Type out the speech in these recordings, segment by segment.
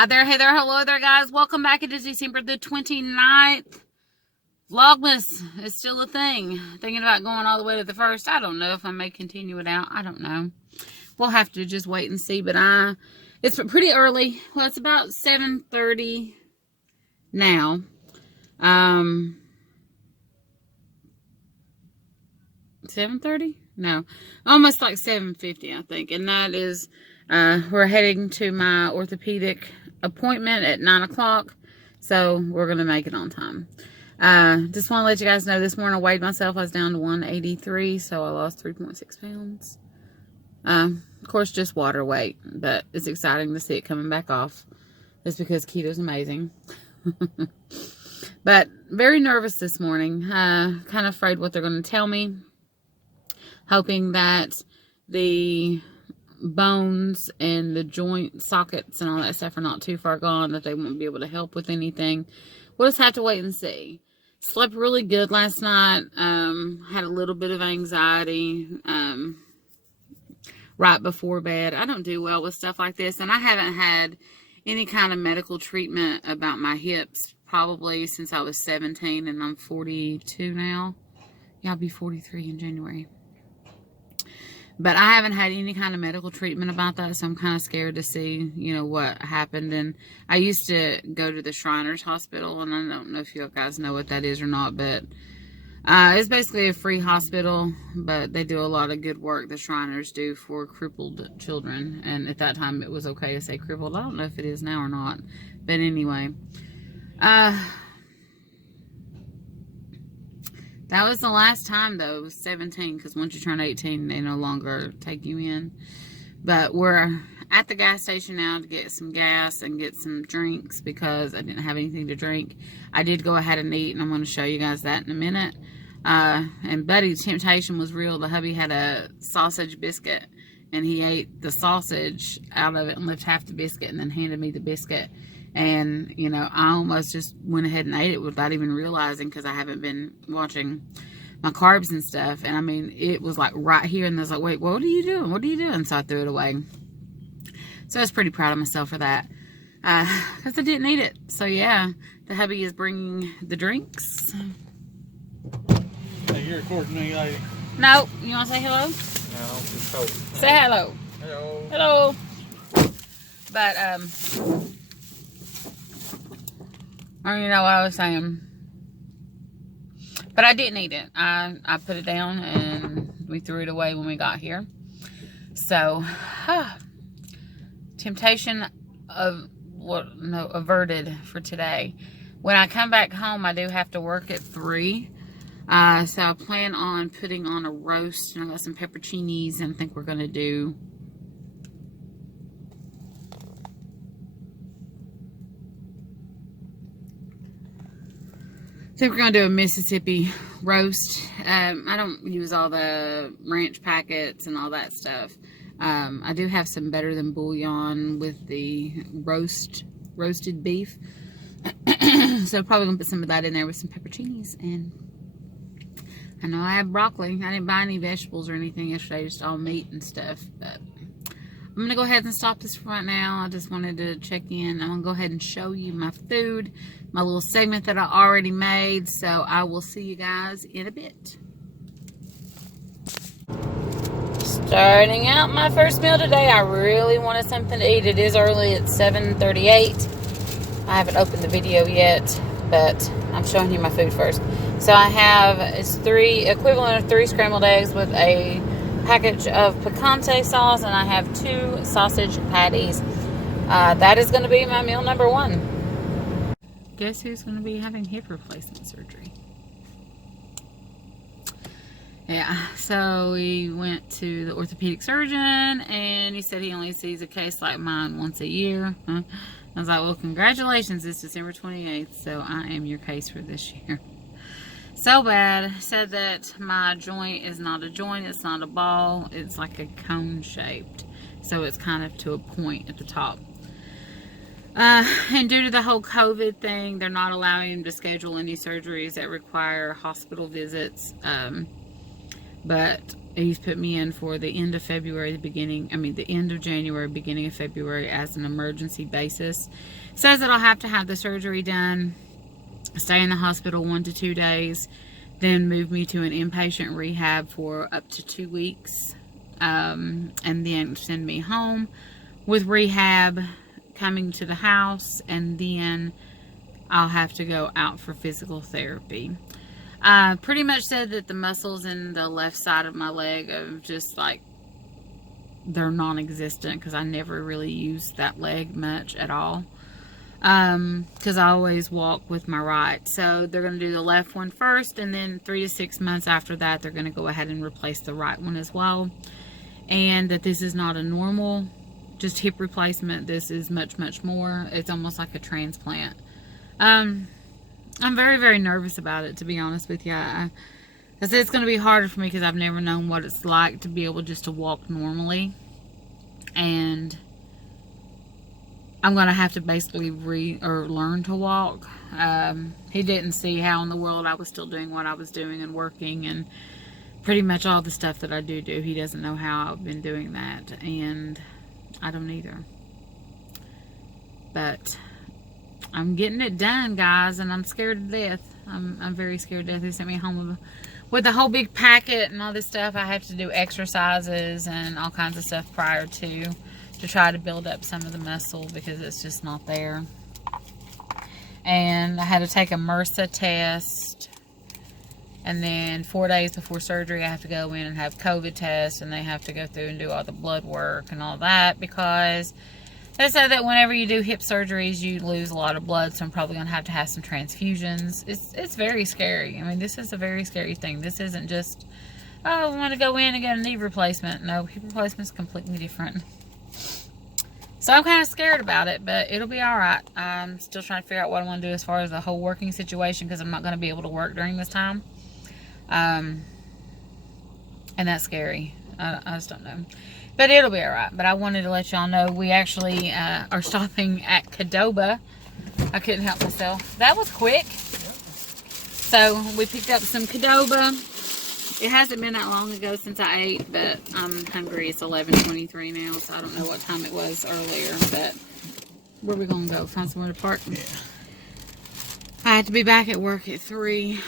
Hi there, hey there, hello there, guys. Welcome back. It is December the 29th. Vlogmas is still a thing. Thinking about going all the way to the 1st. I don't know if I may continue it out. I don't know. We'll have to just wait and see. But it's pretty early. Well, it's about 7:30 now. 7:30? No. Almost like 7:50, I think. And that is, we're heading to my orthopedic appointment at 9 o'clock. So we're going to make it on time. Just want to let you guys know, this morning I weighed myself. I was down to 183, so I lost 3.6 pounds. Of course, just water weight, but it's exciting to see it coming back off. That's because keto's amazing. But very nervous this morning. Kind of afraid what they're going to tell me. Hoping that the bones and the joint sockets and all that stuff are not too far gone, that they won't be able to help with anything. We'll just have to wait and see. Slept really good last night. Had a little bit of anxiety right before bed. I don't do well with stuff like this, and I haven't had any kind of medical treatment about my hips probably since I was 17, and I'm 42 now. Yeah, I'll be 43 in January. But I haven't had any kind of medical treatment about that, so I'm kind of scared to see, you know, what happened. And I used to go to the Shriners Hospital, and I don't know if you guys know what that is or not, but it's basically a free hospital, but they do a lot of good work, the Shriners do, for crippled children. And at that time, it was okay to say crippled. I don't know if it is now or not, but anyway. That was the last time, though. It was 17, because once you turn 18, they no longer take you in. But we're at the gas station now to get some gas and get some drinks, because I didn't have anything to drink. I did go ahead and eat, and I'm going to show you guys that in a minute. And Buddy's temptation was real. The hubby had a sausage biscuit, and he ate the sausage out of it and left half the biscuit and then handed me the biscuit. And, you know, I almost just went ahead and ate it without even realizing, because I haven't been watching my carbs and stuff. And, I mean, it was, like, right here. And I was like, wait, what are you doing? What are you doing? So I threw it away. So I was pretty proud of myself for that. Because I didn't eat it. So, yeah, the hubby is bringing the drinks. Hey, you're recording me, lady. No. You want to say hello? No, just hold. Say hello. Hello. Hello. But, I don't even know what I was saying. But I didn't eat it. I put it down and we threw it away when we got here. So, temptation averted for today. When I come back home, I do have to work at 3. So I plan on putting on a roast. And I got some pepperoncinis, and I think we're going to do we're going to do a Mississippi roast. I don't use all the ranch packets and all that stuff. I do have some Better Than bouillon with the roasted beef. So probably going to put some of that in there with some pepperoncinis. And I know I have broccoli. I didn't buy any vegetables or anything yesterday, just all meat and stuff. But I'm going to go ahead and stop this right now. I just wanted to check in. I'm going to go ahead and show you my food, my little segment that I already made. So I will see you guys in a bit. Starting out my first meal today. I really wanted something to eat. It is early. It's 7:38. I haven't opened the video yet, but I'm showing you my food first. So I have, it's equivalent of 3 scrambled eggs with a package of picante sauce, and I have 2 sausage patties. That is going to be my meal number 1. Guess who's going to be having hip replacement surgery? Yeah, so we went to the orthopedic surgeon, and he said he only sees a case like mine once a year. I was like, well, congratulations, it's December 28th, so I am your case for this year. So bad. Said that my joint is not a joint, it's not a ball, it's like a cone shaped. So it's kind of to a point at the top. And due to the whole COVID thing, they're not allowing him to schedule any surgeries that require hospital visits. But he's put me in for the end of February, the end of January, beginning of February as an emergency basis. Says that I'll have to have the surgery done, stay in the hospital 1 to 2 days, then move me to an inpatient rehab for up to 2 weeks, and then send me home with rehab coming to the house, and then I'll have to go out for physical therapy. Pretty much said that the muscles in the left side of my leg are just like, they're non-existent, because I never really used that leg much at all, because I always walk with my right. So they're going to do the left one first, and then 3 to 6 months after that they're going to go ahead and replace the right one as well. And that this is not a normal just hip replacement. This is much, much more. It's almost like a transplant. I'm very, very nervous about it, to be honest with you. I said it's going to be harder for me because I've never known what it's like to be able just to walk normally. And I'm going to have to basically learn to walk. He didn't see how in the world I was still doing what I was doing and working and pretty much all the stuff that I do. He doesn't know how I've been doing that, and I don't either. But I'm getting it done, guys, and I'm scared to death. I'm very scared to death. They sent me home with a whole big packet and all this stuff. I have to do exercises and all kinds of stuff prior to try to build up some of the muscle, because it's just not there. And I had to take a MRSA test, and then 4 days before surgery I have to go in and have COVID tests, and they have to go through and do all the blood work and all that, because they said that whenever you do hip surgeries you lose a lot of blood, so I'm probably going to have some transfusions. It's very scary. I mean, this is a very scary thing. This isn't just, oh, I want to go in and get a knee replacement. No, hip replacement is completely different. So I'm kind of scared about it, but it'll be alright. I'm still trying to figure out what I want to do as far as the whole working situation, because I'm not going to be able to work during this time. And that's scary. I just don't know. But it'll be alright. But I wanted to let y'all know we actually are stopping at Qdoba. I couldn't help myself. That was quick. So we picked up some Qdoba. It hasn't been that long ago since I ate, but I'm hungry. It's 11:23 now, so I don't know what time it was earlier. But where are we going to go? Find somewhere to park? Yeah. I have to be back at work at 3.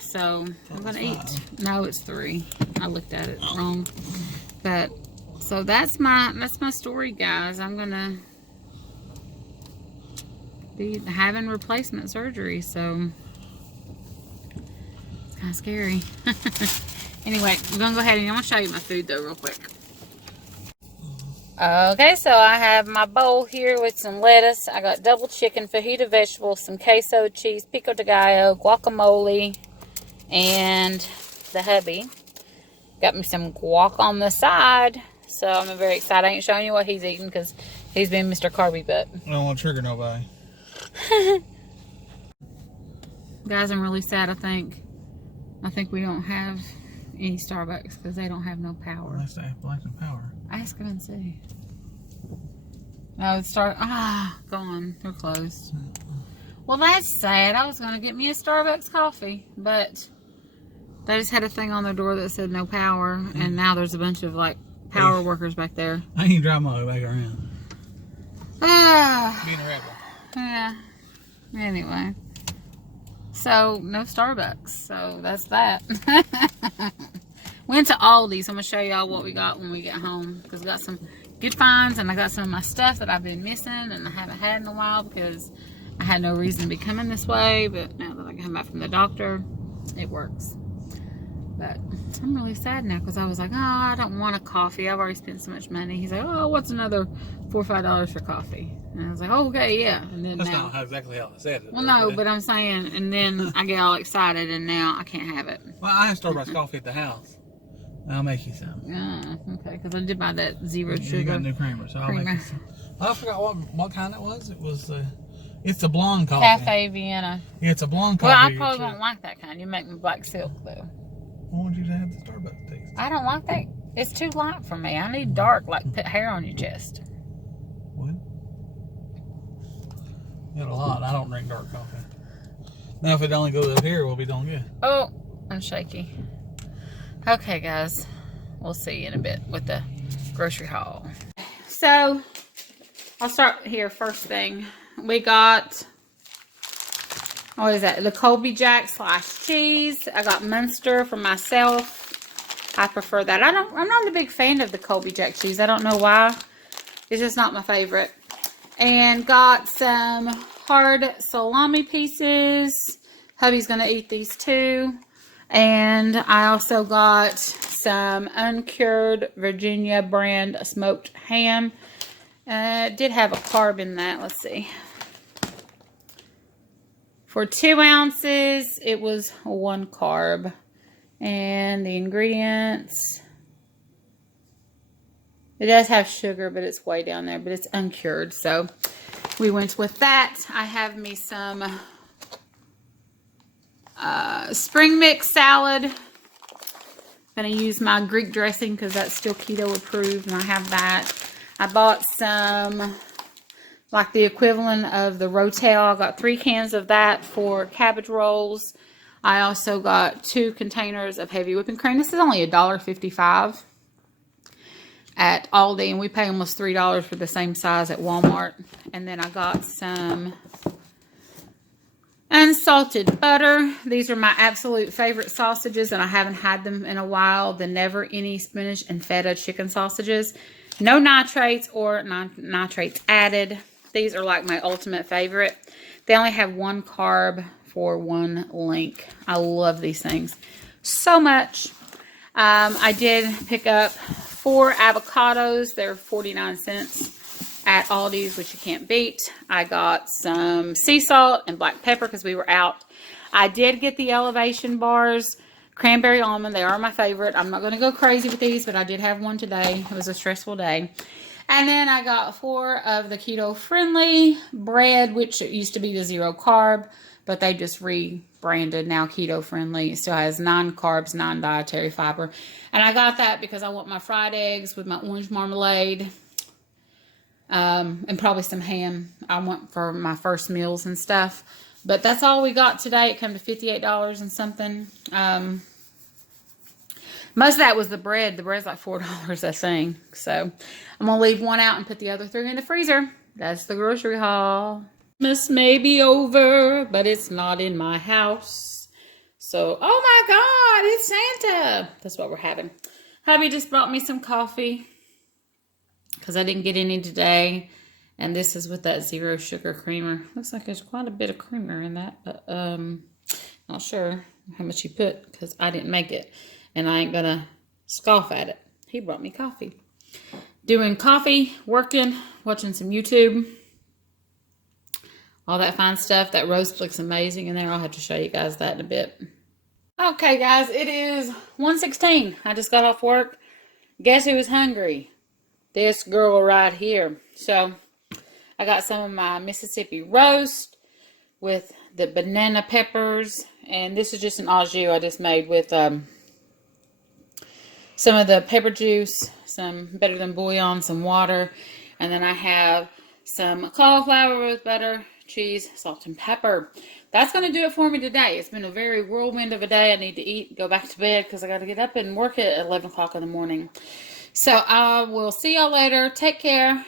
So I'm going to eat. No, it's 3. I looked at it wrong. But so that's my story, guys. I'm going to be having replacement surgery, so it's kind of scary. Anyway, I'm going to go ahead and I'm going to show you my food, though, real quick. Okay, so I have my bowl here with some lettuce. I got double chicken, fajita vegetables, some queso cheese, pico de gallo, guacamole, and the hubby got me some guac on the side. So I'm very excited. I ain't showing you what he's eating because he's been Mr. Carby Butt. I don't want to trigger nobody. Guys, I'm really sad. I think we don't have any Starbucks because they don't have no power. Unless they have black and power. Ask them and see. No, it's gone. They're closed. Well, that's sad. I was going to get me a Starbucks coffee, but they just had a thing on their door that said no power, and now there's a bunch of, like, power workers back there. I can drive my way back around. Being a rebel. Yeah. Anyway. So, no Starbucks. So, that's that. Went to Aldi, so I'm going to show y'all what we got when we get home. Because I got some good finds, and I got some of my stuff that I've been missing and I haven't had in a while because I had no reason to be coming this way. But now that I come back from the doctor, it works. But I'm really sad now because I was like, oh, I don't want a coffee. I've already spent so much money. He's like, oh, what's another $4 or $5 for coffee? And I was like, oh, okay, yeah. And then that's not exactly how I said it. Well, no, but I'm saying, and then I get all excited, and now I can't have it. Well, I have Starbucks coffee at the house. I'll make you some. Okay, because I did buy that zero sugar. You got new creamer, so I'll make you some. I forgot what kind it was. It was it's a blonde coffee. Cafe Vienna. Yeah, it's a blonde coffee. Well, I probably won't like that kind. You make me black silk, though. I want you to have the Starbucks taste. I don't like that. It's too light for me. I need dark, like put hair on your chest. What? You got a lot. I don't drink dark coffee. Now, if it only goes up here, we'll be doing good. Oh, I'm shaky. Okay, guys. we'll see in a bit with the grocery haul. So I'll start here. First thing, we got, what is that? The Colby Jack / cheese. I got Munster for myself. I prefer that. I'm not a big fan of the Colby Jack cheese. I don't know why. It's just not my favorite. And got some hard salami pieces. Hubby's gonna eat these too. And I also got some uncured Virginia brand smoked ham. It did have a carb in that. Let's see. For 2 ounces, it was 1 carb. And the ingredients, it does have sugar, but it's way down there, but it's uncured. So we went with that. I have me some spring mix salad. I'm going to use my Greek dressing because that's still keto approved, and I have that. I bought some, like the equivalent of the Rotel. I got 3 cans of that for cabbage rolls. I also got 2 containers of heavy whipping cream. This is only $1.55 at Aldi, and we pay almost $3 for the same size at Walmart. And then I got some unsalted butter. These are my absolute favorite sausages, and I haven't had them in a while. The Never Any spinach and feta chicken sausages. No nitrates or nitrates added. These are like my ultimate favorite. They only have 1 carb for 1 link. I love these things so much. I did pick up 4 avocados. They're 49 cents at Aldi's, which you can't beat. I got some sea salt and black pepper because we were out. I did get the Elevation bars, cranberry almond. They are my favorite. I'm not going to go crazy with these, but I did have one today. It was a stressful day. And then I got 4 of the keto-friendly bread, which used to be the 0 carb, but they just rebranded now keto-friendly. It still has 9 carbs, 9 dietary fiber. And I got that because I want my fried eggs with my orange marmalade, and probably some ham I want for my first meals and stuff. But that's all we got today. It came to $58 and something. Most of that was the bread. The bread's like $4, I think. So I'm going to leave 1 out and put the other 3 in the freezer. That's the grocery haul. Christmas may be over, but it's not in my house. So, oh my God, it's Santa. That's what we're having. Hubby just brought me some coffee because I didn't get any today. And this is with that 0 sugar creamer. Looks like there's quite a bit of creamer in that, but not sure how much he put because I didn't make it. And I ain't gonna scoff at it. He brought me coffee. Doing coffee, working, watching some YouTube. All that fine stuff. That roast looks amazing in there. I'll have to show you guys that in a bit. Okay, guys, it is 1:16. I just got off work. Guess who was hungry? This girl right here. So, I got some of my Mississippi roast with the banana peppers. And this is just an au jus I just made with some of the pepper juice, some Better Than Bouillon, some water. And then I have some cauliflower with butter, cheese, salt, and pepper. That's going to do it for me today. It's been a very whirlwind of a day. I need to eat, go back to bed because I got to get up and work at 11 o'clock in the morning. So I will see y'all later. Take care.